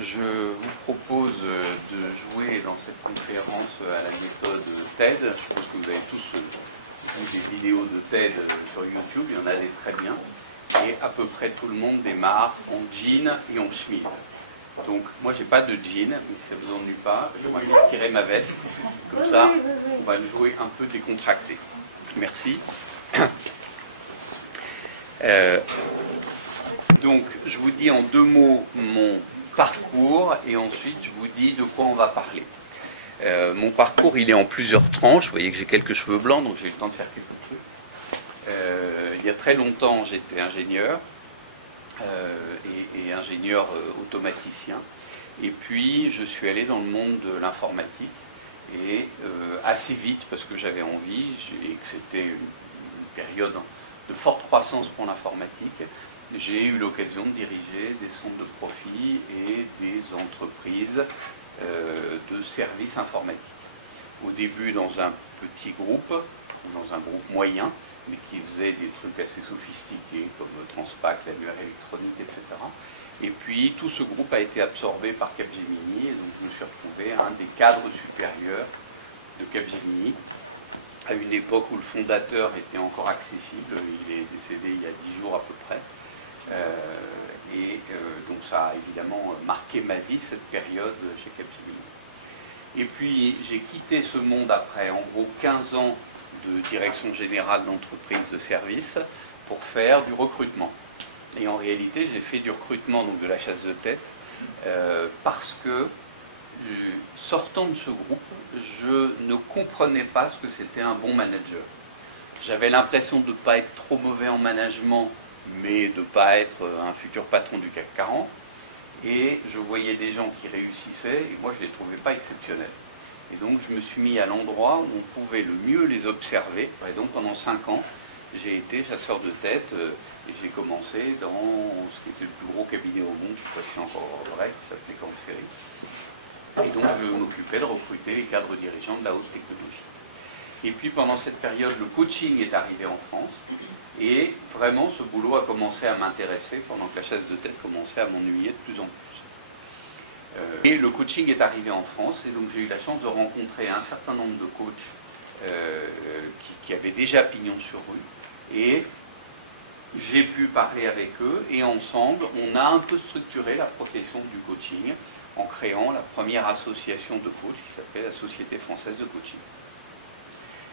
je vous propose de jouer dans cette conférence à la méthode TED. Je suppose que vous avez tous vu des vidéos de TED sur YouTube, il y en a des très bien. Et à peu près tout le monde démarre en jean et en chemise. Donc moi j'ai pas de jean, mais si ça vous ennuie pas, je vais retirer ma veste. Comme ça, on va le jouer un peu décontracté. Merci. Donc je vous dis en deux mots mon parcours et ensuite je vous dis de quoi on va parler. Mon parcours il est en plusieurs tranches. Vous voyez que j'ai quelques cheveux blancs, donc j'ai eu le temps de faire quelques trucs. Il y a très longtemps j'étais ingénieur et ingénieur automaticien. Et puis je suis allé dans le monde de l'informatique et assez vite parce que j'avais envie et que c'était une période de forte croissance pour l'informatique. J'ai eu l'occasion de diriger des centres de profit et des entreprises de services informatiques. Au début dans un petit groupe, dans un groupe moyen, mais qui faisait des trucs assez sophistiqués comme Transpac, l'annuaire électronique, etc. Et puis tout ce groupe a été absorbé par Capgemini, et donc je me suis retrouvé à un des cadres supérieurs de Capgemini, à une époque où le fondateur était encore accessible. Il est décédé il y a 10 jours à peu près. Donc ça a évidemment marqué ma vie, cette période chez Capgemini. Et puis j'ai quitté ce monde après en gros 15 ans de direction générale d'entreprise de services pour faire du recrutement. Et en réalité j'ai fait du recrutement, donc de la chasse de tête, parce que sortant de ce groupe, je ne comprenais pas ce que c'était un bon manager. J'avais l'impression de ne pas être trop mauvais en management, mais de ne pas être un futur patron du CAC 40. Et je voyais des gens qui réussissaient, et moi je ne les trouvais pas exceptionnels. Et donc je me suis mis à l'endroit où on pouvait le mieux les observer. Et donc pendant 5 ans, j'ai été chasseur de tête, et j'ai commencé dans ce qui était le plus gros cabinet au monde, je ne sais pas si c'est encore vrai, qui s'appelait Korn Ferry. Et donc je m'occupais de recruter les cadres dirigeants de la haute technologie. Et puis pendant cette période, le coaching est arrivé en France. Et vraiment, ce boulot a commencé à m'intéresser pendant que la chasse de tête commençait à m'ennuyer de plus en plus. Et le coaching est arrivé en France, et donc j'ai eu la chance de rencontrer un certain nombre de coachs qui avaient déjà pignon sur rue. Et j'ai pu parler avec eux, et ensemble, on a un peu structuré la profession du coaching en créant la première association de coachs qui s'appelle la Société française de coaching.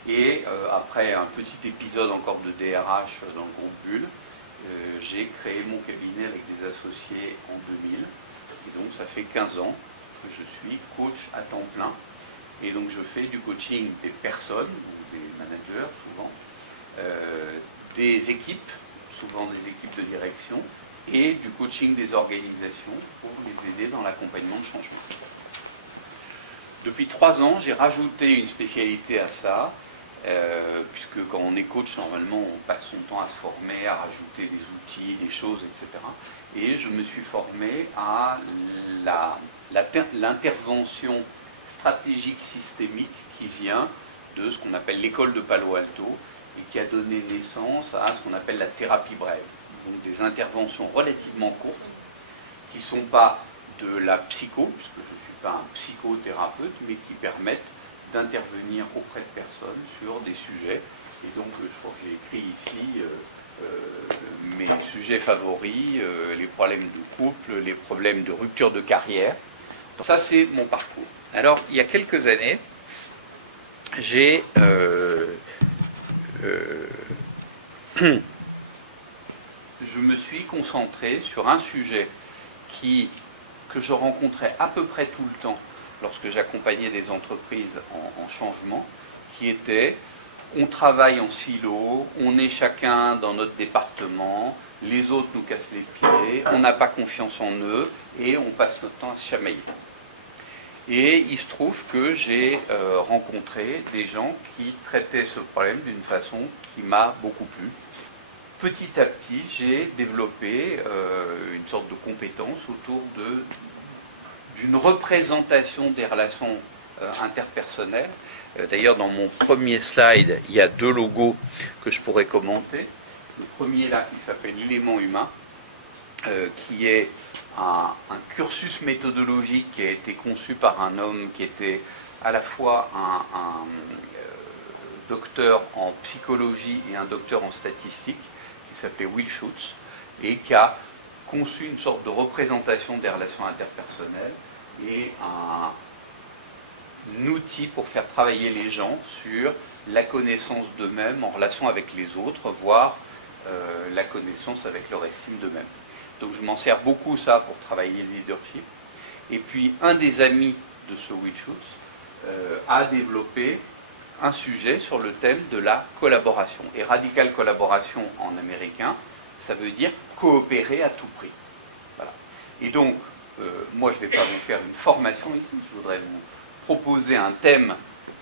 Et après un petit épisode encore de DRH dans le groupe Bull, j'ai créé mon cabinet avec des associés en 2000. Et donc ça fait 15 ans que je suis coach à temps plein. Et donc je fais du coaching des personnes, ou des managers souvent, des équipes, souvent des équipes de direction, et du coaching des organisations pour les aider dans l'accompagnement de changement. Depuis 3 ans, j'ai rajouté une spécialité à ça, puisque quand on est coach, normalement, on passe son temps à se former, à rajouter des outils, des choses, etc. Et je me suis formé à l'intervention stratégique systémique qui vient de ce qu'on appelle l'école de Palo Alto et qui a donné naissance à ce qu'on appelle la thérapie brève. Donc des interventions relativement courtes qui ne sont pas de la psycho, puisque je ne suis pas un psychothérapeute, mais qui permettent d'intervenir auprès de personnes sur des sujets. Et donc, je crois que j'ai écrit ici mes sujets favoris, les problèmes de couple, les problèmes de rupture de carrière. Donc, ça, c'est mon parcours. Alors, il y a quelques années, je me suis concentré sur un sujet que je rencontrais à peu près tout le temps lorsque j'accompagnais des entreprises en changement, qui était on travaille en silo, on est chacun dans notre département, les autres nous cassent les pieds, on n'a pas confiance en eux et on passe notre temps à se chamailler. Et il se trouve que j'ai rencontré des gens qui traitaient ce problème d'une façon qui m'a beaucoup plu. Petit à petit, j'ai développé une sorte de compétence autour d'une représentation des relations interpersonnelles. D'ailleurs, dans mon premier slide, il y a 2 logos que je pourrais commenter. Le premier là, qui s'appelle l'élément humain, qui est un cursus méthodologique qui a été conçu par un homme qui était à la fois un docteur en psychologie et un docteur en statistique, qui s'appelait Will Schutz, et qui a conçu une sorte de représentation des relations interpersonnelles et un outil pour faire travailler les gens sur la connaissance d'eux-mêmes en relation avec les autres, voire la connaissance avec leur estime d'eux-mêmes. Donc je m'en sers beaucoup ça pour travailler le leadership. Et puis un des amis de ce Will Schutz a développé un sujet sur le thème de la collaboration. Et radical collaboration en américain, ça veut dire coopérer à tout prix. Voilà. Et donc, moi je ne vais pas vous faire une formation ici, je voudrais vous proposer un thème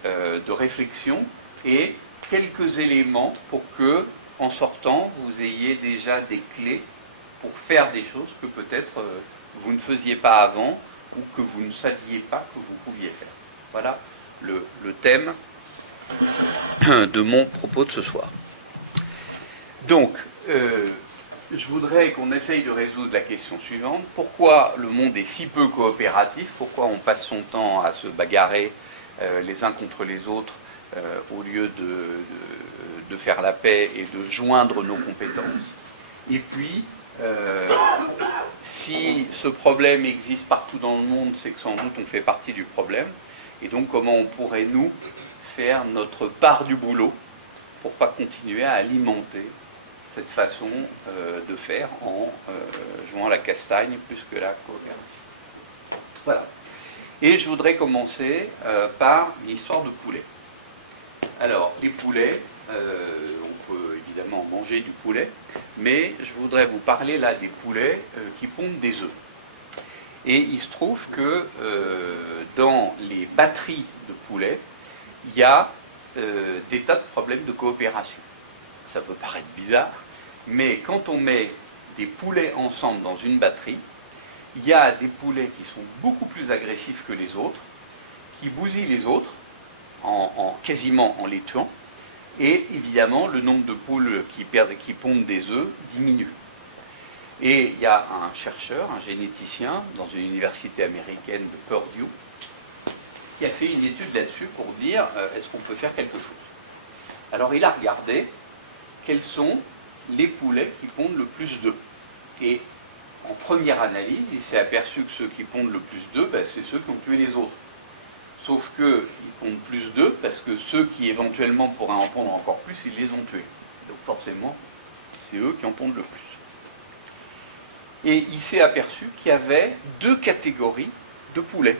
de réflexion et quelques éléments pour que, en sortant, vous ayez déjà des clés pour faire des choses que peut-être vous ne faisiez pas avant ou que vous ne saviez pas que vous pouviez faire. Voilà le thème de mon propos de ce soir. Donc, je voudrais qu'on essaye de résoudre la question suivante. Pourquoi le monde est si peu coopératif? Pourquoi on passe son temps à se bagarrer les uns contre les autres au lieu de faire la paix et de joindre nos compétences? Et puis, si ce problème existe partout dans le monde, c'est que sans doute on fait partie du problème. Et donc, comment on pourrait, nous, faire notre part du boulot pour ne pas continuer à alimenter cette façon de faire en jouant la castagne plus que la coopération. Voilà. Et je voudrais commencer par l'histoire de poulets. Alors, les poulets, on peut évidemment manger du poulet, mais je voudrais vous parler là des poulets qui pondent des œufs. Et il se trouve que dans les batteries de poulets, il y a des tas de problèmes de coopération. Ça peut paraître bizarre, mais quand on met des poulets ensemble dans une batterie, il y a des poulets qui sont beaucoup plus agressifs que les autres, qui bousillent les autres, quasiment en les tuant, et évidemment le nombre de poules qui pondent des œufs diminue. Et il y a un chercheur, un généticien, dans une université américaine de Purdue, qui a fait une étude là-dessus pour dire est-ce qu'on peut faire quelque chose. Alors il a regardé quels sont les poulets qui pondent le plus d'œufs. Et en première analyse, il s'est aperçu que ceux qui pondent le plus d'œufs, c'est ceux qui ont tué les autres. Sauf qu'ils pondent plus d'œufs parce que ceux qui éventuellement pourraient en pondre encore plus, ils les ont tués. Donc forcément, c'est eux qui en pondent le plus. Et il s'est aperçu qu'il y avait deux catégories de poulets.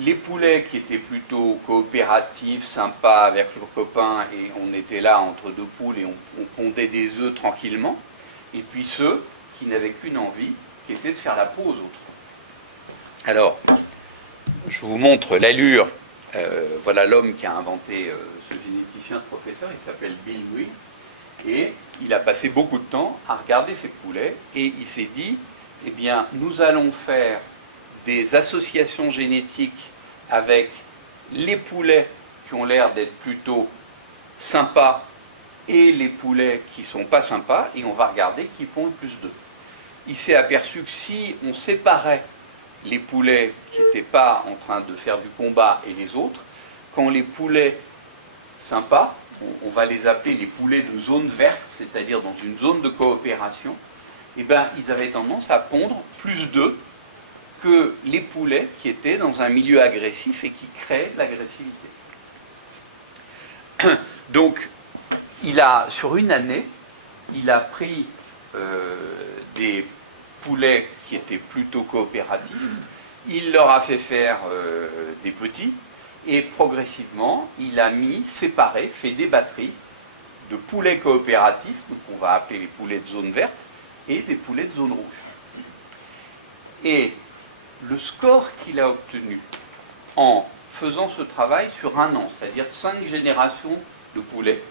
Les poulets qui étaient plutôt coopératifs, sympas avec leurs copains, et on était là entre deux poules et on pondait des œufs tranquillement. Et puis ceux qui n'avaient qu'une envie, qui était de faire la peau aux autres. Alors, je vous montre l'allure. Voilà l'homme qui a inventé ce généticien, ce professeur, il s'appelle Bill Nguyen. Et il a passé beaucoup de temps à regarder ces poulets et il s'est dit, eh bien, nous allons faire des associations génétiques avec les poulets qui ont l'air d'être plutôt sympas et les poulets qui ne sont pas sympas, et on va regarder qui pond le plus d'œufs. Il s'est aperçu que si on séparait les poulets qui n'étaient pas en train de faire du combat et les autres, quand les poulets sympas, on va les appeler les poulets de zone verte, c'est-à-dire dans une zone de coopération, eh ben, ils avaient tendance à pondre plus d'œufs que les poulets qui étaient dans un milieu agressif et qui créaient de l'agressivité. Donc, sur une année, il a pris des poulets qui étaient plutôt coopératifs, il leur a fait faire des petits, et progressivement, il a fait des batteries de poulets coopératifs, donc on va appeler les poulets de zone verte, et des poulets de zone rouge. Et le score qu'il a obtenu en faisant ce travail sur un an, c'est-à-dire 5 générations de poulets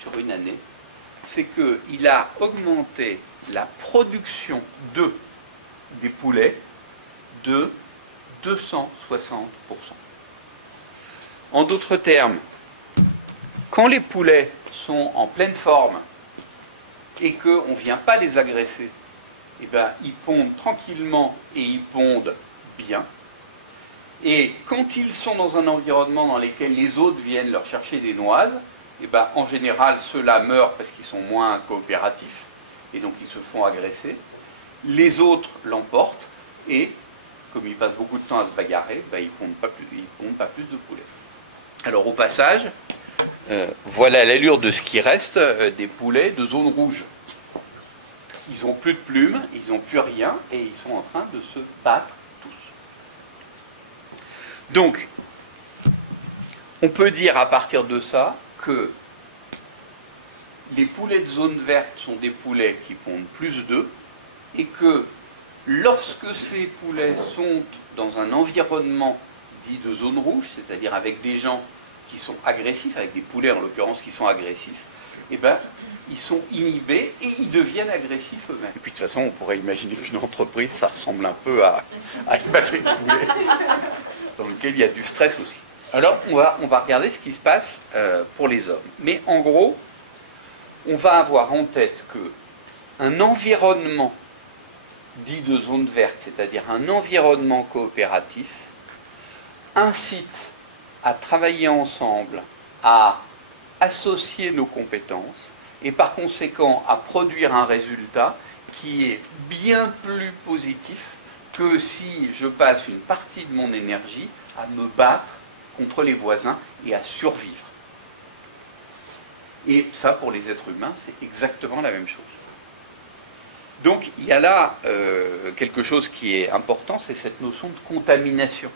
sur une année, c'est qu'il a augmenté la production d'œufs des poulets de 260%. En d'autres termes, quand les poulets sont en pleine forme et qu'on ne vient pas les agresser eh ben, ils pondent tranquillement et ils pondent bien. Et quand ils sont dans un environnement dans lequel les autres viennent leur chercher des noises, eh ben, en général, ceux-là meurent parce qu'ils sont moins coopératifs et donc ils se font agresser. Les autres l'emportent et, comme ils passent beaucoup de temps à se bagarrer, ben, ils ne pondent pas plus de poulets. Alors au passage, voilà l'allure de ce qui reste des poulets de zone rouge. Ils n'ont plus de plumes, ils n'ont plus rien et ils sont en train de se battre tous. Donc, on peut dire à partir de ça que les poulets de zone verte sont des poulets qui pondent plus d'œufs et que lorsque ces poulets sont dans un environnement dit de zone rouge, c'est-à-dire avec des gens qui sont agressifs, avec des poulets en l'occurrence qui sont agressifs, eh ben, ils sont inhibés et ils deviennent agressifs eux-mêmes. Et puis de toute façon, on pourrait imaginer qu'une entreprise, ça ressemble un peu à une batterie de poulets, dans lequel il y a du stress aussi. Alors, on va regarder ce qui se passe pour les hommes. Mais en gros, on va avoir en tête qu'un environnement dit de zone verte, c'est-à-dire un environnement coopératif, incite à travailler ensemble, à associer nos compétences et par conséquent à produire un résultat qui est bien plus positif que si je passe une partie de mon énergie à me battre contre les voisins et à survivre. Et ça, pour les êtres humains, c'est exactement la même chose. Donc, il y a là quelque chose qui est important, c'est cette notion de contamination.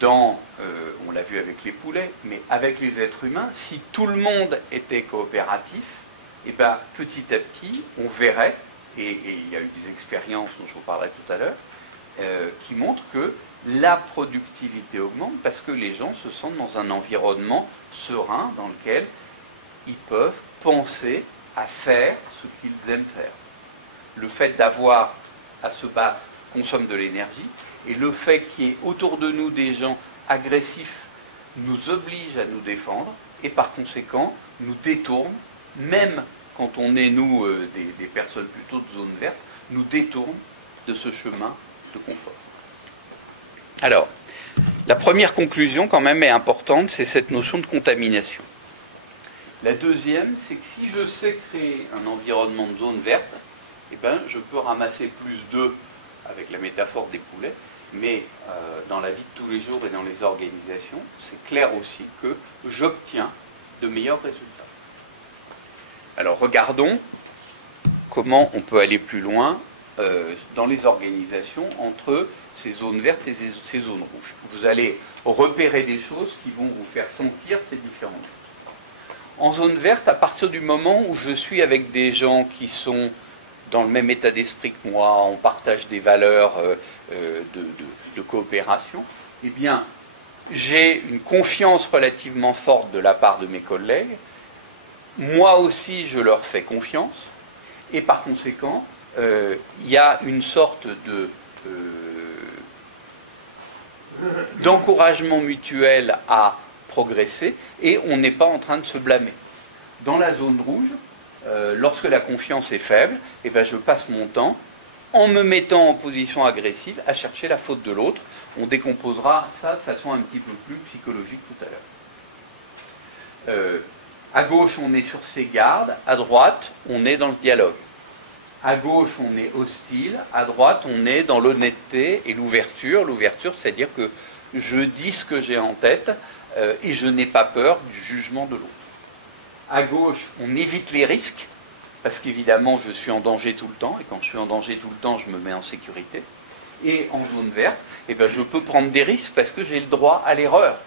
On l'a vu avec les poulets, mais avec les êtres humains, si tout le monde était coopératif, et ben, petit à petit, on verrait, et il y a eu des expériences dont je vous parlerai tout à l'heure, qui montrent que la productivité augmente parce que les gens se sentent dans un environnement serein dans lequel ils peuvent penser à faire ce qu'ils aiment faire. Le fait d'avoir à se battre consomme de l'énergie, et le fait qu'il y ait autour de nous des gens agressifs nous oblige à nous défendre, et par conséquent nous détourne, même quand on est, nous, des personnes plutôt de zone verte, nous détourne de ce chemin de confort. Alors, la première conclusion quand même est importante, c'est cette notion de contamination. La deuxième, c'est que si je sais créer un environnement de zone verte, eh ben, je peux ramasser plus d'œufs avec la métaphore des poulets, mais dans la vie de tous les jours et dans les organisations, c'est clair aussi que j'obtiens de meilleurs résultats. Alors regardons comment on peut aller plus loin dans les organisations entre ces zones vertes et ces zones rouges. Vous allez repérer des choses qui vont vous faire sentir ces différentes choses. En zone verte, à partir du moment où je suis avec des gens qui sont dans le même état d'esprit que moi, on partage des valeurs de coopération, eh bien, j'ai une confiance relativement forte de la part de mes collègues. Moi aussi, je leur fais confiance. Et par conséquent, il y a une sorte d'encouragement mutuel à progresser et on n'est pas en train de se blâmer. Dans la zone rouge, lorsque la confiance est faible, eh ben je passe mon temps en me mettant en position agressive à chercher la faute de l'autre. On décomposera ça de façon un petit peu plus psychologique tout à l'heure. À gauche, on est sur ses gardes, à droite, on est dans le dialogue. À gauche, on est hostile, à droite, on est dans l'honnêteté et l'ouverture. L'ouverture, c'est-à-dire que je dis ce que j'ai en tête et je n'ai pas peur du jugement de l'autre. À gauche, on évite les risques, parce qu'évidemment, je suis en danger tout le temps, et quand je suis en danger tout le temps, je me mets en sécurité. Et en zone verte, eh ben, je peux prendre des risques parce que j'ai le droit à l'erreur.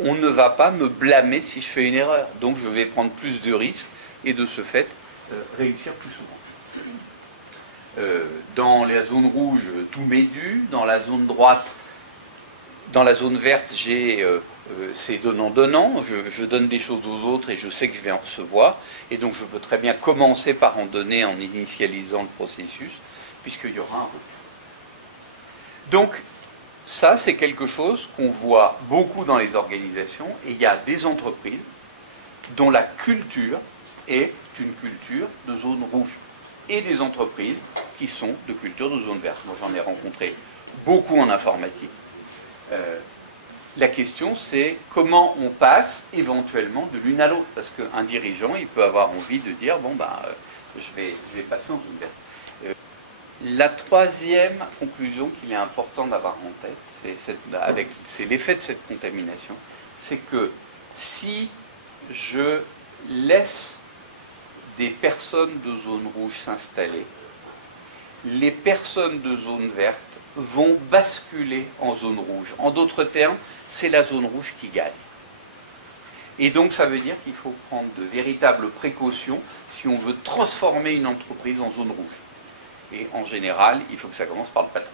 On ne va pas me blâmer si je fais une erreur. Donc je vais prendre plus de risques et de ce fait réussir plus souvent. Dans la zone rouge, tout m'est dû. Dans la zone droite, dans la zone verte, c'est donnant-donnant. Je donne des choses aux autres et je sais que je vais en recevoir. Et donc je peux très bien commencer par en donner en initialisant le processus, puisqu'il y aura un retour. Donc, ça, c'est quelque chose qu'on voit beaucoup dans les organisations, et il y a des entreprises dont la culture est une culture de zone rouge. et des entreprises qui sont de culture de zone verte. Moi, j'en ai rencontré beaucoup en informatique. La question, c'est comment on passe éventuellement de l'une à l'autre. Parce qu'un dirigeant, il peut avoir envie de dire, bon, je vais passer en zone verte. La troisième conclusion qu'il est important d'avoir en tête, c'est l'effet de cette contamination, c'est que si je laisse des personnes de zone rouge s'installer, les personnes de zone verte vont basculer en zone rouge. En d'autres termes, c'est la zone rouge qui gagne. Et donc ça veut dire qu'il faut prendre de véritables précautions si on veut transformer une entreprise en zone rouge. Et en général, il faut que ça commence par le patron.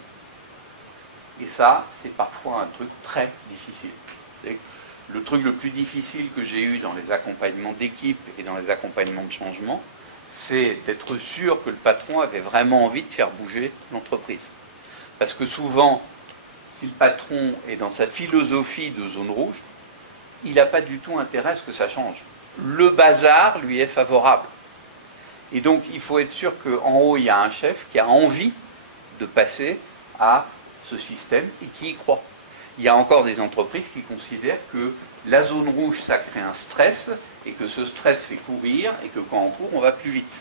Et ça, c'est parfois un truc très difficile. Le truc le plus difficile que j'ai eu dans les accompagnements d'équipe et dans les accompagnements de changement, c'est d'être sûr que le patron avait vraiment envie de faire bouger l'entreprise. Parce que souvent, si le patron est dans sa philosophie de zone rouge, il n'a pas du tout intérêt à ce que ça change. Le bazar lui est favorable. Et donc, il faut être sûr qu'en haut, il y a un chef qui a envie de passer à ce système et qui y croit. Il y a encore des entreprises qui considèrent que la zone rouge, ça crée un stress, et que ce stress fait courir, et que quand on court, on va plus vite.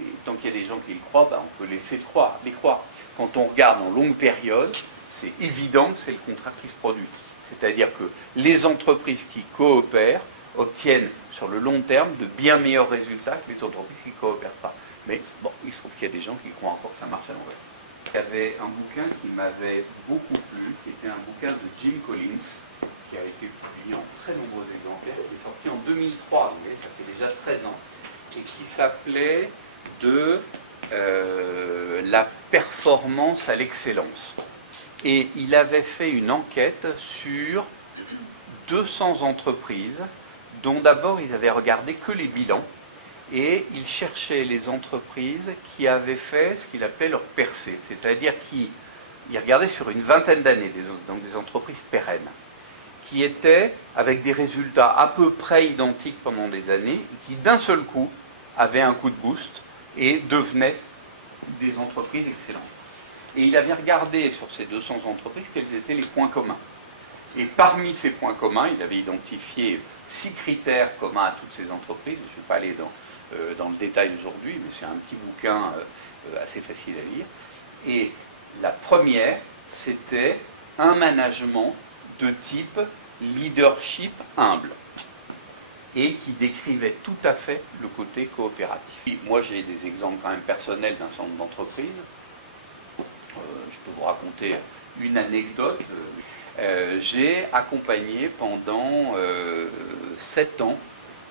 Et tant qu'il y a des gens qui y croient, on peut laisser les croire. Quand on regarde en longue période, c'est évident que c'est le contraire qui se produit. C'est-à-dire que les entreprises qui coopèrent obtiennent sur le long terme de bien meilleurs résultats que les entreprises qui ne coopèrent pas. Mais bon, il se trouve qu'il y a des gens qui croient encore que ça marche à l'envers. Il y avait un bouquin qui m'avait beaucoup plu, qui était un bouquin de Jim Collins, qui a été publié en très nombreux exemplaires, qui est sorti en 2003, vous voyez, ça fait déjà 13 ans, et qui s'appelait de la performance à l'excellence. Et il avait fait une enquête sur 200 entreprises, dont d'abord ils avaient regardé que les bilans, et il cherchait les entreprises qui avaient fait ce qu'il appelait leur percée, c'est-à-dire qui, il regardait sur une vingtaine d'années, donc des entreprises pérennes, qui étaient avec des résultats à peu près identiques pendant des années, et qui d'un seul coup avaient un coup de boost et devenaient des entreprises excellentes. Et il avait regardé sur ces 200 entreprises quels étaient les points communs. Et parmi ces points communs, il avait identifié 6 critères communs à toutes ces entreprises. Je ne vais pas aller dans le détail aujourd'hui, mais c'est un petit bouquin assez facile à lire. Et la première, c'était un management de type leadership humble, et qui décrivait tout à fait le côté coopératif. Moi, j'ai des exemples quand même personnels d'un certain nombre d'entreprises. Je peux vous raconter une anecdote. J'ai accompagné pendant 7 ans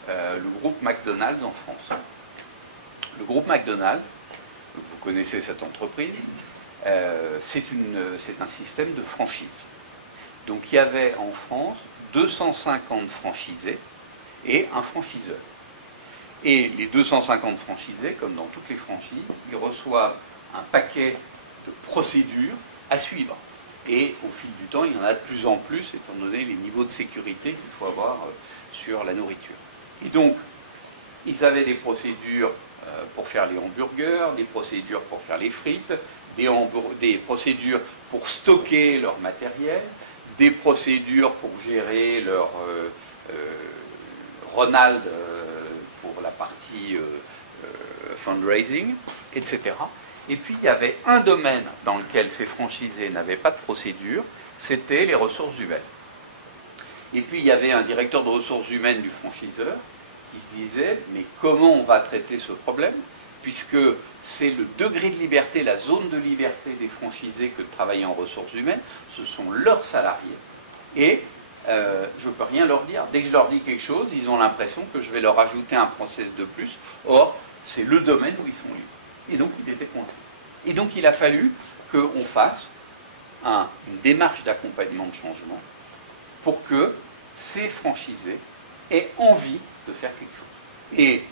le groupe McDonald's en France. Le groupe McDonald's, vous connaissez cette entreprise, c'est un système de franchise. Donc il y avait en France 250 franchisés et un franchiseur. Et les 250 franchisés, comme dans toutes les franchises, ils reçoivent un paquet de procédures à suivre. Et au fil du temps, il y en a de plus en plus, étant donné les niveaux de sécurité qu'il faut avoir sur la nourriture. Et donc, ils avaient des procédures pour faire les hamburgers, des procédures pour faire les frites, des procédures pour stocker leur matériel, des procédures pour gérer leur Ronald pour la partie fundraising, etc. Et puis il y avait un domaine dans lequel ces franchisés n'avaient pas de procédure, c'était les ressources humaines. Et puis il y avait un directeur de ressources humaines du franchiseur qui disait « mais comment on va traiter ce problème ?» puisque c'est le degré de liberté, la zone de liberté des franchisés que de travailler en ressources humaines, ce sont leurs salariés. Et je ne peux rien leur dire. Dès que je leur dis quelque chose, ils ont l'impression que je vais leur ajouter un process de plus. Or, c'est le domaine où ils sont libres. Et donc, il était coincé. Et donc, il a fallu qu'on fasse une démarche d'accompagnement de changement pour que ces franchisés aient envie de faire quelque chose. Et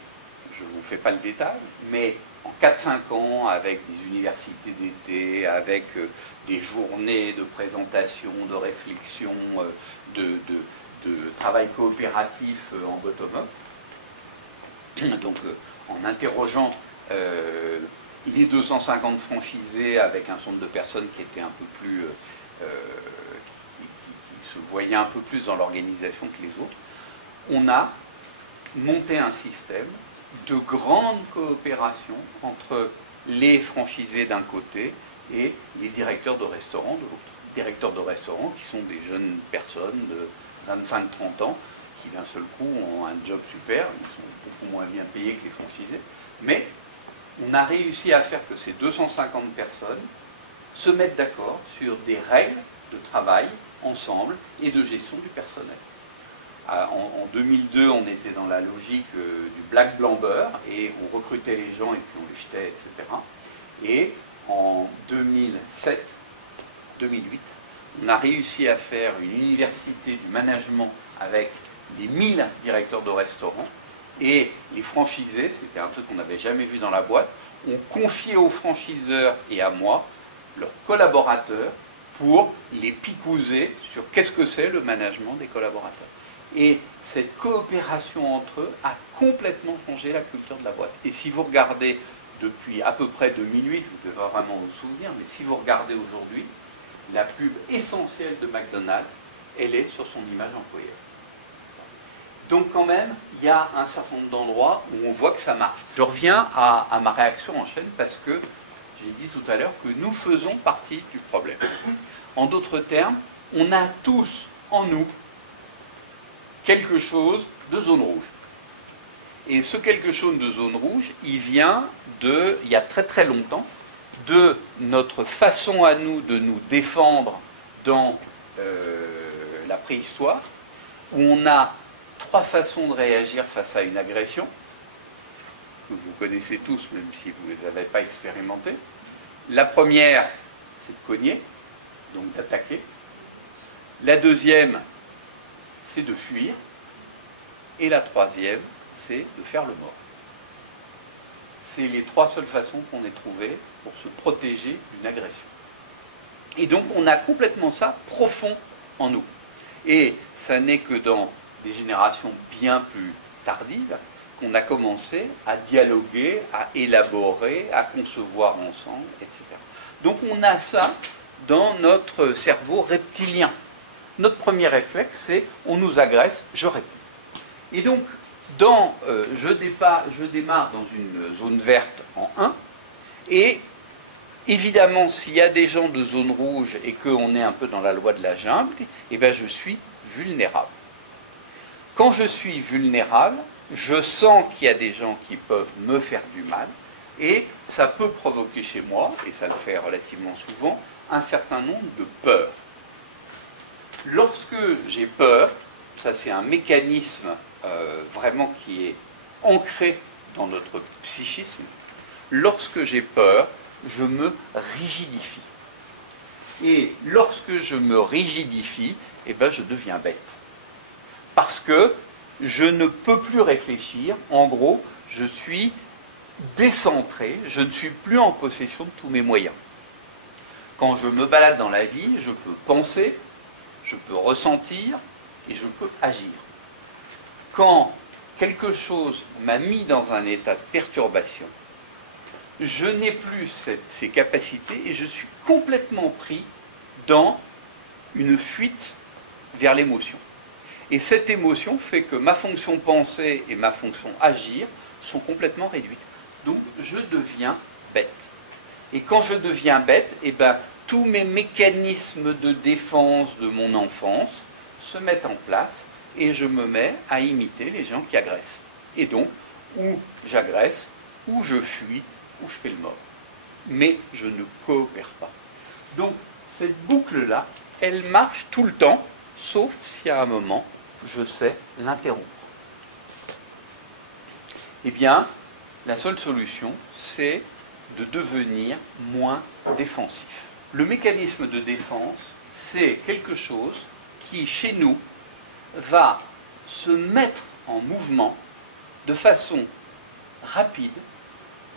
je ne vous fais pas le détail, mais en 4-5 ans, avec des universités d'été, avec des journées de présentation, de réflexion, de travail coopératif en bottom-up, donc en interrogeant les 250 franchisés avec un nombre de personnes qui était un peu plus... qui se voyaient un peu plus dans l'organisation que les autres, on a monté un système de grande coopération entre les franchisés d'un côté et les directeurs de restaurants de l'autre. Directeurs de restaurants qui sont des jeunes personnes de 25-30 ans qui d'un seul coup ont un job super, ils sont beaucoup moins bien payés que les franchisés, mais on a réussi à faire que ces 250 personnes se mettent d'accord sur des règles de travail ensemble et de gestion du personnel. En 2002, on était dans la logique du black blanc beurre et on recrutait les gens et puis on les jetait, etc. Et en 2007, 2008, on a réussi à faire une université du management avec des 1000 directeurs de restaurants et les franchisés, c'était un truc qu'on n'avait jamais vu dans la boîte, ont confié aux franchiseurs et à moi leurs collaborateurs pour les picouser sur qu'est-ce que c'est le management des collaborateurs. Et cette coopération entre eux a complètement changé la culture de la boîte. Et si vous regardez depuis à peu près 2008, vous devez vraiment vous souvenir, mais si vous regardez aujourd'hui, la pub essentielle de McDonald's, elle est sur son image employeur. Donc quand même, il y a un certain nombre d'endroits où on voit que ça marche. Je reviens à ma réaction en chaîne parce que j'ai dit tout à l'heure que nous faisons partie du problème. En d'autres termes, on a tous en nous quelque chose de zone rouge. Et ce quelque chose de zone rouge, il vient il y a très très longtemps, de notre façon à nous de nous défendre dans la préhistoire, où on a 3 façons de réagir face à une agression, que vous connaissez tous, même si vous ne les avez pas expérimentées. La première, c'est de cogner, donc d'attaquer. La deuxième, c'est de fuir. Et la troisième, c'est de faire le mort. C'est les 3 seules façons qu'on ait trouvées pour se protéger d'une agression. Et donc, on a complètement ça profond en nous. Et ça n'est que dans des générations bien plus tardives qu'on a commencé à dialoguer, à élaborer, à concevoir ensemble, etc. Donc, on a ça dans notre cerveau reptilien. Notre premier réflexe, c'est on nous agresse, je réponds. Et donc, je démarre dans une zone verte en 1, et évidemment, s'il y a des gens de zone rouge et qu'on est un peu dans la loi de la jungle, eh bien, je suis vulnérable. Quand je suis vulnérable, je sens qu'il y a des gens qui peuvent me faire du mal, et ça peut provoquer chez moi, et ça le fait relativement souvent, un certain nombre de peurs. Lorsque j'ai peur, ça c'est un mécanisme vraiment qui est ancré dans notre psychisme, lorsque j'ai peur, je me rigidifie. Et lorsque je me rigidifie, eh ben, je deviens bête. Parce que je ne peux plus réfléchir, en gros, je suis décentré, je ne suis plus en possession de tous mes moyens. Quand je me balade dans la vie, je peux penser, je peux ressentir et je peux agir. Quand quelque chose m'a mis dans un état de perturbation, je n'ai plus ces capacités et je suis complètement pris dans une fuite vers l'émotion. Et cette émotion fait que ma fonction penser et ma fonction agir sont complètement réduites. Donc je deviens bête. Et quand je deviens bête, eh ben, tous mes mécanismes de défense de mon enfance se mettent en place et je me mets à imiter les gens qui agressent. Et donc, ou j'agresse, ou je fuis, ou je fais le mort. Mais je ne coopère pas. Donc, cette boucle-là, elle marche tout le temps, sauf si à un moment, je sais l'interrompre. Eh bien, la seule solution, c'est de devenir moins défensif. Le mécanisme de défense, c'est quelque chose qui, chez nous, va se mettre en mouvement de façon rapide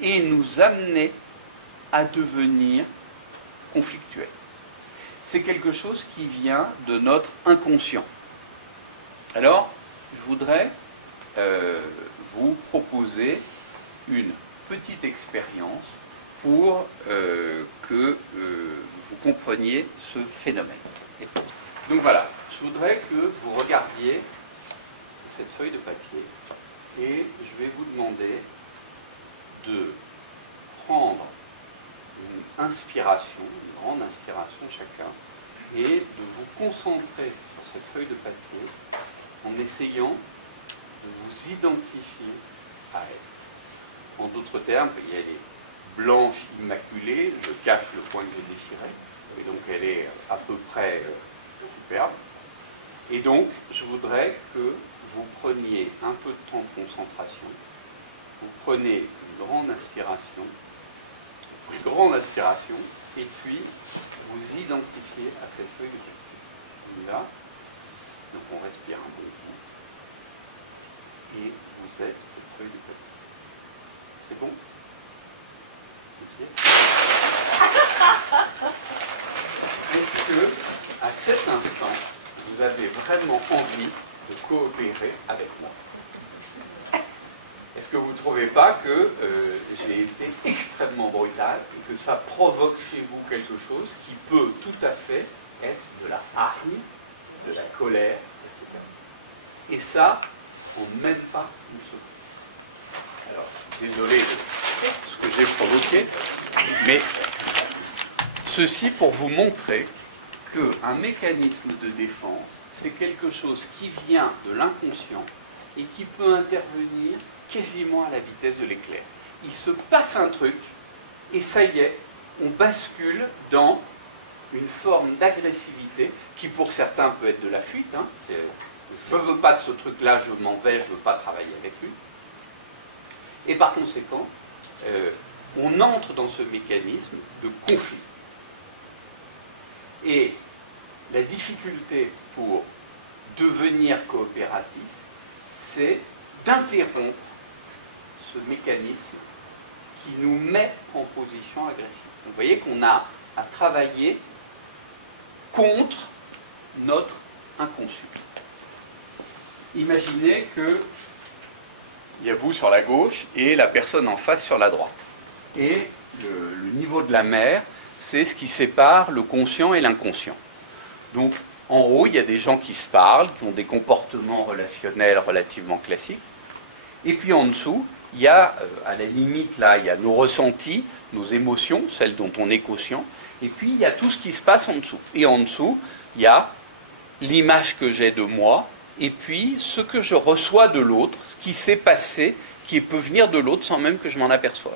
et nous amener à devenir conflictuel. C'est quelque chose qui vient de notre inconscient. Alors, je voudrais vous proposer une petite expérience expérience pour que vous compreniez ce phénomène. Donc voilà, je voudrais que vous regardiez cette feuille de papier et je vais vous demander de prendre une inspiration, une grande inspiration chacun, et de vous concentrer sur cette feuille de papier en essayant de vous identifier à elle. En d'autres termes, elle est blanche, immaculée, je cache le point que j'ai déchiré, et donc elle est à peu près superbe. Et donc, je voudrais que vous preniez un peu de temps de concentration, vous prenez une grande inspiration, et puis vous identifiez à cette feuille de papier. Là, donc on respire un peu, et vous êtes cette feuille de papier. C'est bon? Est-ce que, à cet instant, vous avez vraiment envie de coopérer avec moi? Est-ce que vous ne trouvez pas que j'ai été extrêmement brutal et que ça provoque chez vous quelque chose qui peut tout à fait être de la hargne, de la colère, etc. Et ça, en même pas une seconde. Alors, désolé de ce que j'ai provoqué, mais ceci pour vous montrer qu'un mécanisme de défense, c'est quelque chose qui vient de l'inconscient et qui peut intervenir quasiment à la vitesse de l'éclair. Il se passe un truc, et ça y est, on bascule dans une forme d'agressivité qui pour certains peut être de la fuite. Hein. Je ne veux pas de ce truc-là, je m'en vais, je ne veux pas travailler avec lui. Et par conséquent, on entre dans ce mécanisme de conflit. Et la difficulté pour devenir coopératif, c'est d'interrompre ce mécanisme qui nous met en position agressive. Vous voyez qu'on a à travailler contre notre inconscient. Imaginez que il y a vous sur la gauche et la personne en face sur la droite. Et le niveau de la mer, c'est ce qui sépare le conscient et l'inconscient. Donc, en haut, il y a des gens qui se parlent, qui ont des comportements relationnels relativement classiques. Et puis en dessous, il y a, à la limite, là, il y a nos ressentis, nos émotions, celles dont on est conscient. Et puis, il y a tout ce qui se passe en dessous. Et en dessous, il y a l'image que j'ai de moi, et puis ce que je reçois de l'autre, ce qui s'est passé, qui peut venir de l'autre sans même que je m'en aperçoive.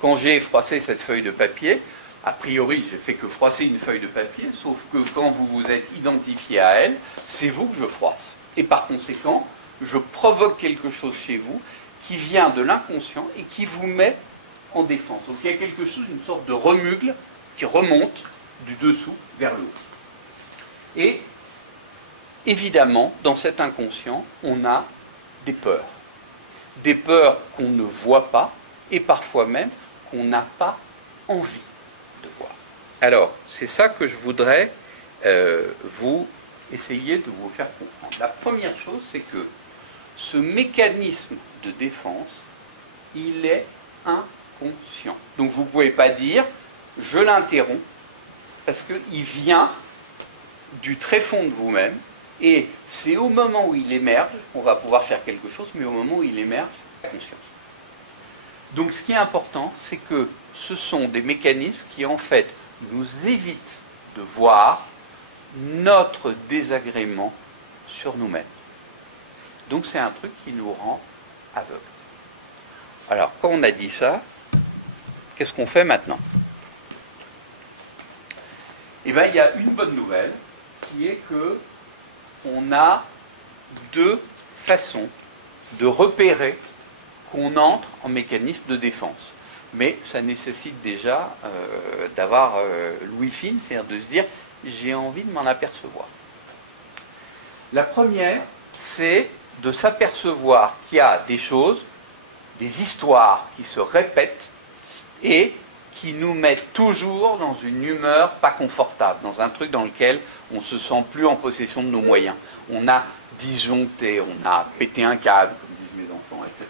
Quand j'ai froissé cette feuille de papier, a priori, j'ai fait que froisser une feuille de papier, sauf que quand vous vous êtes identifié à elle, c'est vous que je froisse. Et par conséquent, je provoque quelque chose chez vous qui vient de l'inconscient et qui vous met en défense. Donc il y a quelque chose, une sorte de remugle qui remonte du dessous vers le haut. Et évidemment, dans cet inconscient, on a des peurs. Des peurs qu'on ne voit pas et parfois même qu'on n'a pas envie de voir. Alors, c'est ça que je voudrais vous essayer de vous faire comprendre. La première chose, c'est que ce mécanisme de défense, il est inconscient. Donc vous ne pouvez pas dire « je l'interromps » parce qu'il vient du tréfonds de vous-même et c'est au moment où il émerge qu'on va pouvoir faire quelque chose, mais au moment où il émerge, la conscience. Donc ce qui est important, c'est que ce sont des mécanismes qui en fait nous évitent de voir notre désagrément sur nous-mêmes. Donc c'est un truc qui nous rend aveugles. Alors quand on a dit ça, qu'est-ce qu'on fait maintenant? Eh bien il y a une bonne nouvelle qui est que on a deux façons de repérer qu'on entre en mécanisme de défense. Mais ça nécessite déjà d'avoir l'ouïe fine, c'est-à-dire de se dire j'ai envie de m'en apercevoir. La première, c'est de s'apercevoir qu'il y a des choses, des histoires qui se répètent et qui nous mettent toujours dans une humeur pas confortable, dans un truc dans lequel on ne se sent plus en possession de nos moyens. On a disjoncté, on a pété un câble, comme disent mes enfants, etc.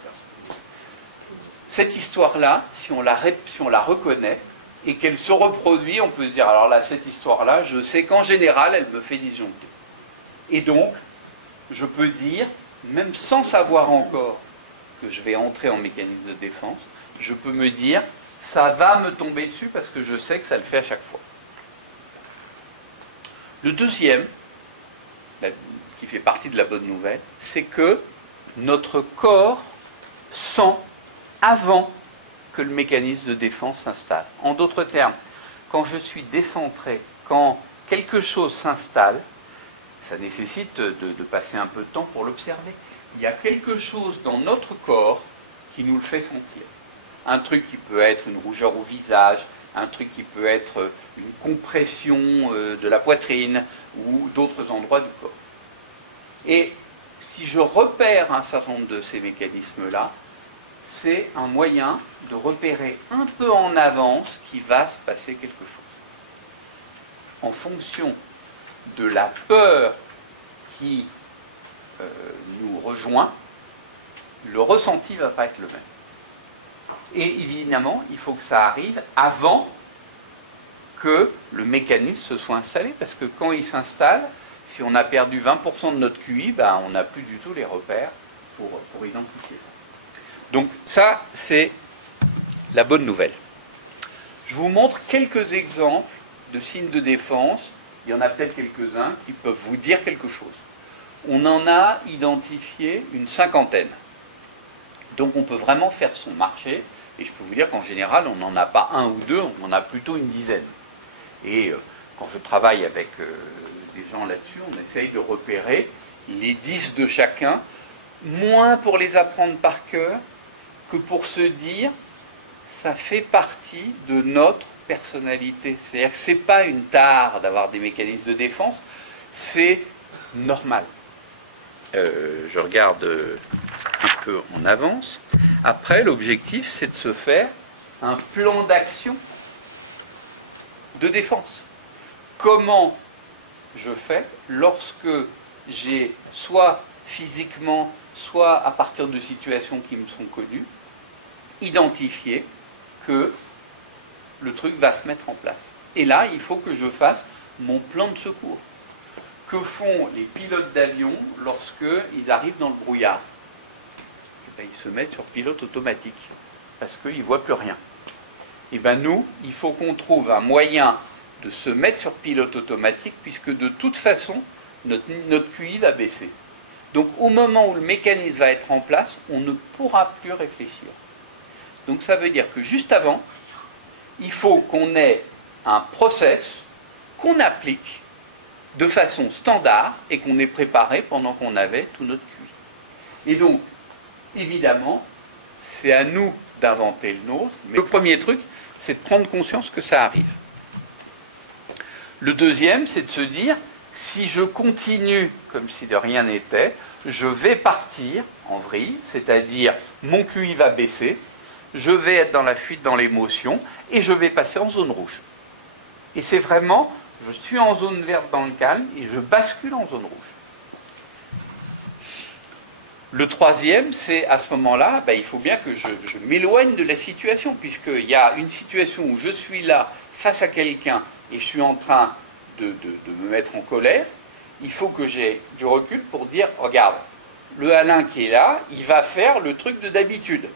cette histoire-là, si on la reconnaît, et qu'elle se reproduit, on peut se dire, alors là, cette histoire-là, je sais qu'en général, elle me fait disjoncter. Et donc, je peux dire, même sans savoir encore que je vais entrer en mécanisme de défense, je peux me dire, ça va me tomber dessus parce que je sais que ça le fait à chaque fois. Le deuxième, qui fait partie de la bonne nouvelle, c'est que notre corps sent avant que le mécanisme de défense s'installe. En d'autres termes, quand je suis décentré, quand quelque chose s'installe, ça nécessite de passer un peu de temps pour l'observer. Il y a quelque chose dans notre corps qui nous le fait sentir. Un truc qui peut être une rougeur au visage, un truc qui peut être une compression de la poitrine ou d'autres endroits du corps. Et si je repère un certain nombre de ces mécanismes-là, c'est un moyen de repérer un peu en avance qu'il va se passer quelque chose. En fonction de la peur qui nous rejoint, le ressenti ne va pas être le même. Et évidemment, il faut que ça arrive avant que le mécanisme se soit installé, parce que quand il s'installe, si on a perdu 20% de notre QI, on n'a plus du tout les repères pour identifier ça. Donc ça, c'est la bonne nouvelle. Je vous montre quelques exemples de signes de défense. Il y en a peut-être quelques-uns qui peuvent vous dire quelque chose. On en a identifié une 50aine. Donc on peut vraiment faire son marché. Et je peux vous dire qu'en général, on n'en a pas un ou deux, on en a plutôt une dizaine. Et quand je travaille avec des gens là-dessus, on essaye de repérer les 10 de chacun, moins pour les apprendre par cœur, que pour se dire, ça fait partie de notre personnalité. C'est-à-dire que ce n'est pas une tare d'avoir des mécanismes de défense, c'est normal. Je regarde un peu en avance. Après, l'objectif, c'est de se faire un plan d'action de défense. Comment je fais lorsque j'ai soit physiquement, soit à partir de situations qui me sont connues, identifié que le truc va se mettre en place. Et là, il faut que je fasse mon plan de secours. Que font les pilotes d'avion lorsqu'ils arrivent dans le brouillard ? Ils se mettent sur pilote automatique, parce qu'ils ne voient plus rien. Et nous, il faut qu'on trouve un moyen de se mettre sur pilote automatique, puisque de toute façon, notre QI va baisser. Donc au moment où le mécanisme va être en place, on ne pourra plus réfléchir. Donc ça veut dire que juste avant, il faut qu'on ait un process qu'on applique de façon standard et qu'on ait préparé pendant qu'on avait tout notre QI. Et donc, évidemment, c'est à nous d'inventer le nôtre. Mais le premier truc, c'est de prendre conscience que ça arrive. Le deuxième, c'est de se dire, si je continue comme si de rien n'était, je vais partir en vrille, c'est-à-dire mon QI va baisser, je vais être dans la fuite, dans l'émotion, et je vais passer en zone rouge. Et c'est vraiment, je suis en zone verte dans le calme, et je bascule en zone rouge. Le troisième, c'est à ce moment-là, il faut bien que je m'éloigne de la situation, puisqu'il y a une situation où je suis là, face à quelqu'un, et je suis en train de me mettre en colère. Il faut que j'ai du recul pour dire, regarde, le Alain qui est là, il va faire le truc de d'habitude.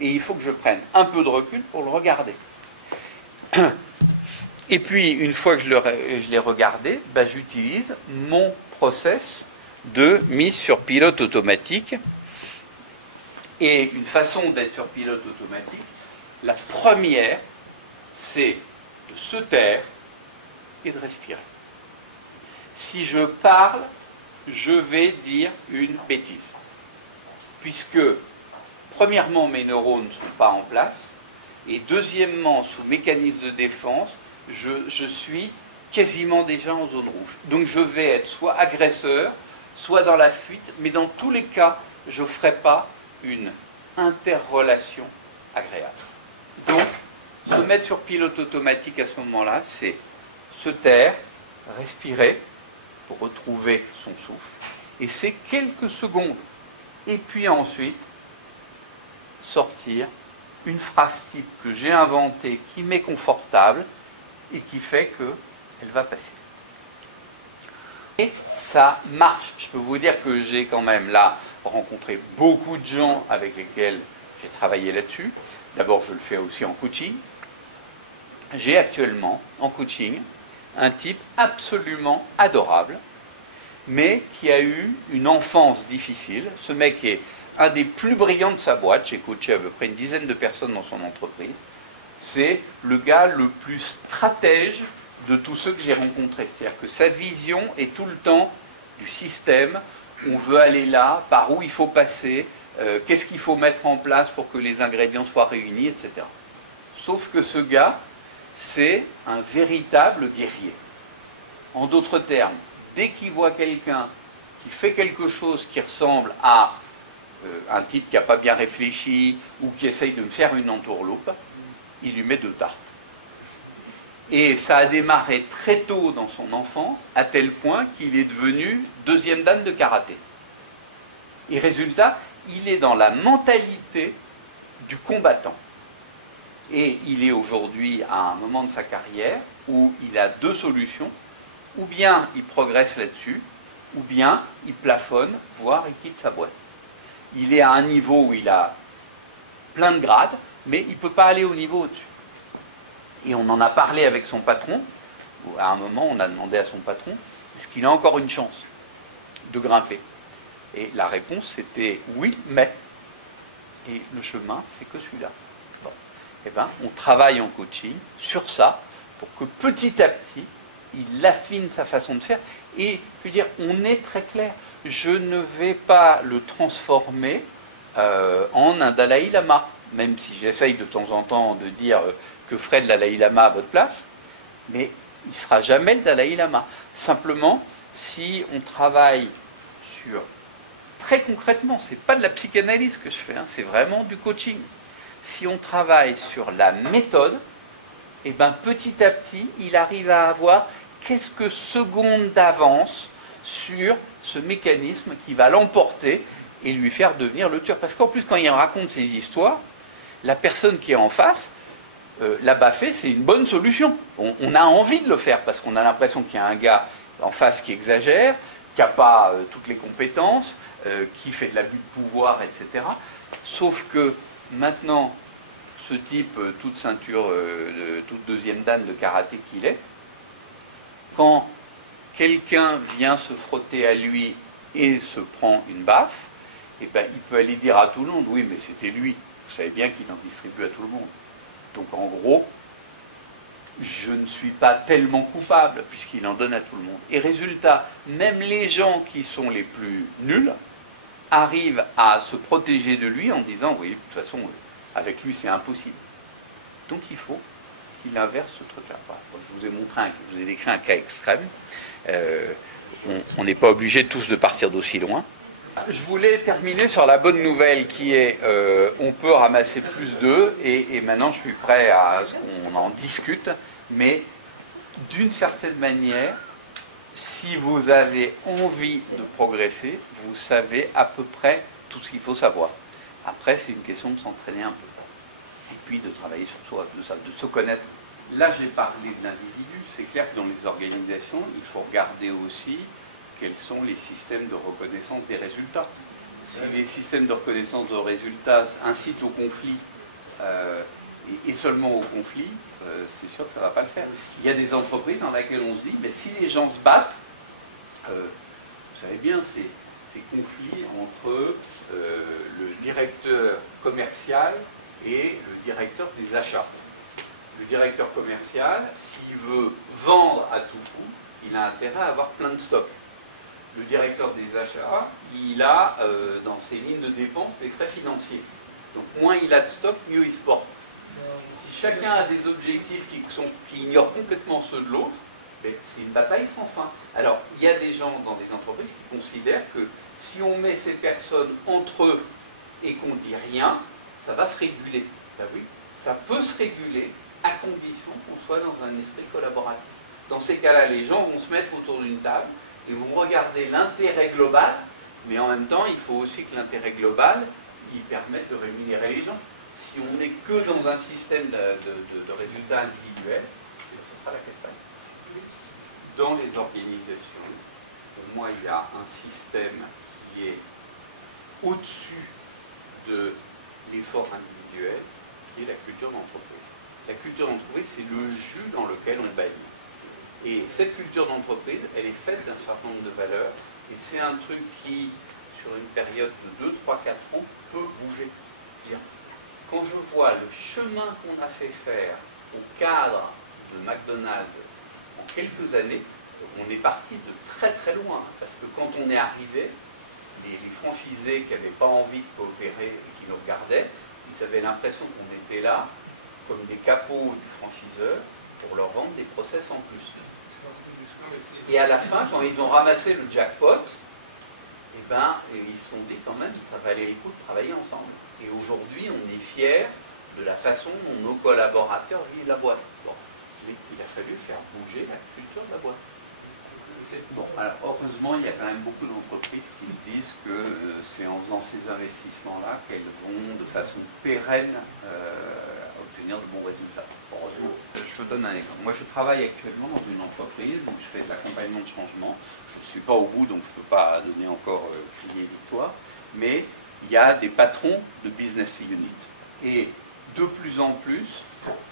Et il faut que je prenne un peu de recul pour le regarder. Et puis, une fois que je l'ai regardé, j'utilise mon process de mise sur pilote automatique. Et une façon d'être sur pilote automatique, la première, c'est de se taire et de respirer. Si je parle, je vais dire une bêtise. Puisque, premièrement, mes neurones ne sont pas en place, et deuxièmement, sous mécanisme de défense, je suis quasiment déjà en zone rouge. Donc je vais être soit agresseur, soit dans la fuite, mais dans tous les cas, je ne ferai pas une interrelation agréable. Donc, se mettre sur pilote automatique à ce moment-là, c'est se taire, respirer pour retrouver son souffle, et c'est quelques secondes. Et puis ensuite, sortir une phrase type que j'ai inventée, qui m'est confortable et qui fait qu'elle va passer. Et ça marche. Je peux vous dire que j'ai quand même là rencontré beaucoup de gens avec lesquels j'ai travaillé là-dessus. D'abord, je le fais aussi en coaching. J'ai actuellement en coaching un type absolument adorable, mais qui a eu une enfance difficile. Ce mec est un des plus brillants de sa boîte. J'ai coaché à peu près une dizaine de personnes dans son entreprise. C'est le gars le plus stratège de tous ceux que j'ai rencontrés. C'est-à-dire que sa vision est tout le temps du système. On veut aller là, par où il faut passer, qu'est-ce qu'il faut mettre en place pour que les ingrédients soient réunis, etc. Sauf que ce gars, c'est un véritable guerrier. En d'autres termes, dès qu'il voit quelqu'un qui fait quelque chose qui ressemble à un type qui n'a pas bien réfléchi ou qui essaye de me faire une entourloupe, il lui met 2 tartes. Et ça a démarré très tôt dans son enfance, à tel point qu'il est devenu 2e dan de karaté. Et résultat, il est dans la mentalité du combattant. Et il est aujourd'hui à un moment de sa carrière où il a 2 solutions. Ou bien il progresse là-dessus, ou bien il plafonne, voire il quitte sa boîte. Il est à un niveau où il a plein de grades, mais il ne peut pas aller au niveau au-dessus. Et on en a parlé avec son patron. À un moment, on a demandé à son patron, est-ce qu'il a encore une chance de grimper? Et la réponse, c'était oui, mais. Et le chemin, c'est que celui-là. Bon. Eh bien, on travaille en coaching sur ça, pour que petit à petit, il affine sa façon de faire. Et, je veux dire, on est très clair. Je ne vais pas le transformer en un Dalai Lama, même si j'essaye de temps en temps de dire que ferait le Dalai Lama à votre place, mais il ne sera jamais le Dalai Lama. Simplement, si on travaille sur, très concrètement, ce n'est pas de la psychanalyse que je fais, hein, c'est vraiment du coaching. Si on travaille sur la méthode, et ben petit à petit, il arrive à avoir quelques secondes d'avance sur ce mécanisme qui va l'emporter et lui faire devenir le tueur. Parce qu'en plus, quand il raconte ses histoires, la personne qui est en face, l'a baffé, c'est une bonne solution. On a envie de le faire parce qu'on a l'impression qu'il y a un gars en face qui exagère, qui n'a pas toutes les compétences, qui fait de l'abus de pouvoir, etc. Sauf que maintenant, ce type, toute ceinture, toute 2e dan de karaté qu'il est, quand quelqu'un vient se frotter à lui et se prend une baffe, eh ben, il peut aller dire à tout le monde, oui, mais c'était lui. Vous savez bien qu'il en distribue à tout le monde. Donc en gros, je ne suis pas tellement coupable puisqu'il en donne à tout le monde. Et résultat, même les gens qui sont les plus nuls arrivent à se protéger de lui en disant, oui, de toute façon, avec lui c'est impossible. Donc il faut qu'il inverse ce truc-là. Je vous ai montré, je vous ai décrit un cas extrême. On n'est pas obligé tous de partir d'aussi loin. Je voulais terminer sur la bonne nouvelle qui est on peut ramasser plus d'œufs et maintenant je suis prêt à ce qu'on en discute, mais d'une certaine manière, si vous avez envie de progresser, vous savez à peu près tout ce qu'il faut savoir. Après, c'est une question de s'entraîner un peu et puis de travailler sur soi, de se connaître. Là, j'ai parlé de l'individu. C'est clair que dans les organisations, il faut regarder aussi quels sont les systèmes de reconnaissance des résultats. Si les systèmes de reconnaissance de résultats incitent au conflit, et seulement au conflit, c'est sûr que ça ne va pas le faire. Il y a des entreprises dans lesquelles on se dit, mais si les gens se battent, vous savez bien, ces conflits entre le directeur commercial et le directeur des achats. Le directeur commercial, s'il veut vendre à tout coup, il a intérêt à avoir plein de stocks. Le directeur des achats, il a dans ses lignes de dépenses des frais financiers. Donc moins il a de stock, mieux il se porte. Si chacun a des objectifs qui ignorent complètement ceux de l'autre, c'est une bataille sans fin. Alors, il y a des gens dans des entreprises qui considèrent que si on met ces personnes entre eux et qu'on ne dit rien, ça va se réguler. Ben oui, ça peut se réguler à condition qu'on soit dans un esprit collaboratif. Dans ces cas-là, les gens vont se mettre autour d'une table et vont regarder l'intérêt global, mais en même temps, il faut aussi que l'intérêt global, il permette de rémunérer les gens. si on n'est que dans un système de résultats individuels, ce sera la castagne. Dans les organisations, pour moi, il y a un système qui est au-dessus de l'effort individuel, qui est la culture d'entreprise. La culture d'entreprise, c'est le jus dans lequel on baigne. Et cette culture d'entreprise, elle est faite d'un certain nombre de valeurs, et c'est un truc qui, sur une période de 2, 3, 4 ans, peut bouger. Quand je vois le chemin qu'on a fait faire au cadre de McDonald's en quelques années, on est parti de très très loin, parce que quand on est arrivé, les franchisés qui n'avaient pas envie de coopérer et qui nous regardaient, ils avaient l'impression qu'on était là comme des capots du franchiseur pour leur vendre des process en plus. Et à la fin, quand ils ont ramassé le jackpot, eh ben, ils se sont dit quand même, ça valait le coup de travailler ensemble. Et aujourd'hui, on est fiers de la façon dont nos collaborateurs vivent la boîte. Bon, mais il a fallu faire bouger la culture de la boîte. Bon, alors, heureusement, il y a quand même beaucoup d'entreprises qui se disent que c'est en faisant ces investissements-là qu'elles vont de façon pérenne obtenir de bons résultats. Heureusement. Je vous donne un exemple. Moi, je travaille actuellement dans une entreprise où je fais de l'accompagnement de changement. Je ne suis pas au bout, donc je ne peux pas donner encore crier victoire, mais il y a des patrons de business unit. Et de plus en plus,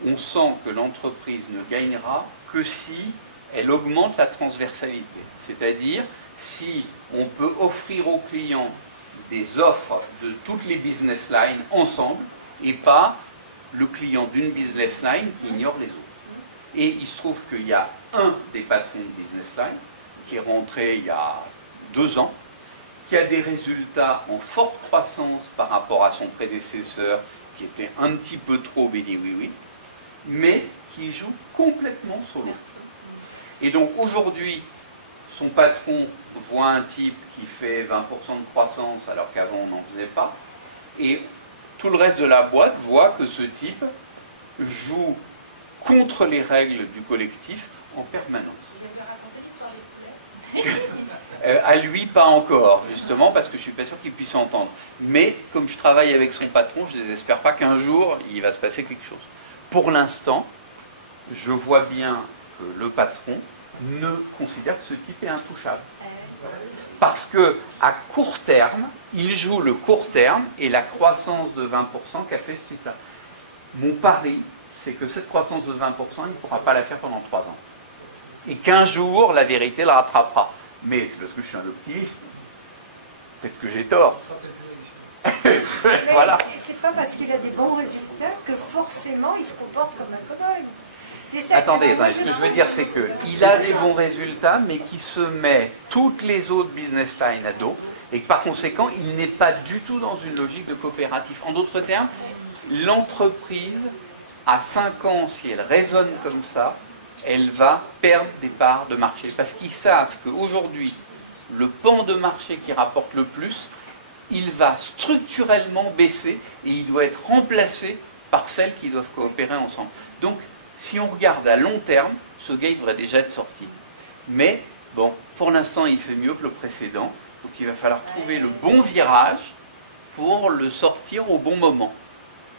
on sent que l'entreprise ne gagnera que si elle augmente la transversalité. C'est-à-dire, si on peut offrir aux clients des offres de toutes les business lines ensemble, et pas le client d'une business line qui ignore les autres. Et il se trouve qu'il y a un des patrons de business line qui est rentré il y a 2 ans, qui a des résultats en forte croissance par rapport à son prédécesseur, qui était un petit peu trop béni oui, mais qui joue complètement solo. Et donc aujourd'hui, son patron voit un type qui fait 20% de croissance alors qu'avant on n'en faisait pas, et tout le reste de la boîte voit que ce type joue contre les règles du collectif en permanence. Vous avez raconté l'histoire des poulets? À lui, pas encore, justement, parce que je ne suis pas sûr qu'il puisse entendre. Mais, comme je travaille avec son patron, je ne désespère pas qu'un jour, il va se passer quelque chose. Pour l'instant, je vois bien que le patron ne considère que ce type est intouchable. Parce que, à court terme, il joue le court terme et la croissance de 20% qu'a fait ce type-là. Mon pari, c'est que cette croissance de 20%, il ne pourra pas la faire pendant 3 ans. Et qu'un jour, la vérité le rattrapera. Mais c'est parce que je suis un optimiste. Peut-être que j'ai tort. Voilà. C'est pas parce qu'il a des bons résultats que forcément il se comporte comme un cow-boy. Attendez, ce que je veux dire, c'est qu'il a des bons résultats, mais qu'il se met toutes les autres business lines à dos, et que par conséquent, il n'est pas du tout dans une logique de coopératif. En d'autres termes, l'entreprise, à 5 ans, si elle raisonne comme ça, elle va perdre des parts de marché. Parce qu'ils savent qu'aujourd'hui, le pan de marché qui rapporte le plus, il va structurellement baisser et il doit être remplacé par celles qui doivent coopérer ensemble. Donc, si on regarde à long terme, ce gars il devrait déjà être sorti. Mais, bon, pour l'instant, il fait mieux que le précédent. Donc, il va falloir trouver le bon virage pour le sortir au bon moment.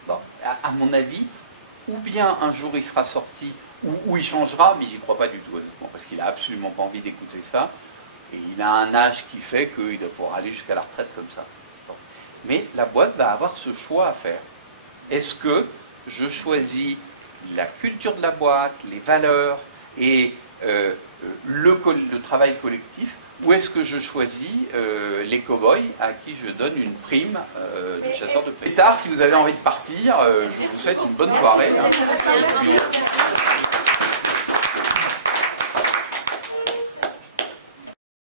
Bon, à mon avis, ou bien un jour il sera sorti, ou il changera, mais j'y crois pas du tout, honnêtement, parce qu'il n'a absolument pas envie d'écouter ça. Et il a un âge qui fait qu'il doit pouvoir aller jusqu'à la retraite comme ça. Bon. Mais la boîte va avoir ce choix à faire. Est-ce que je choisis la culture de la boîte, les valeurs et le travail collectif, ou est-ce que je choisis les cow-boys à qui je donne une prime de chasseur de primes? Plus tard, si vous avez envie de partir, je vous souhaite une bonne soirée. Hein.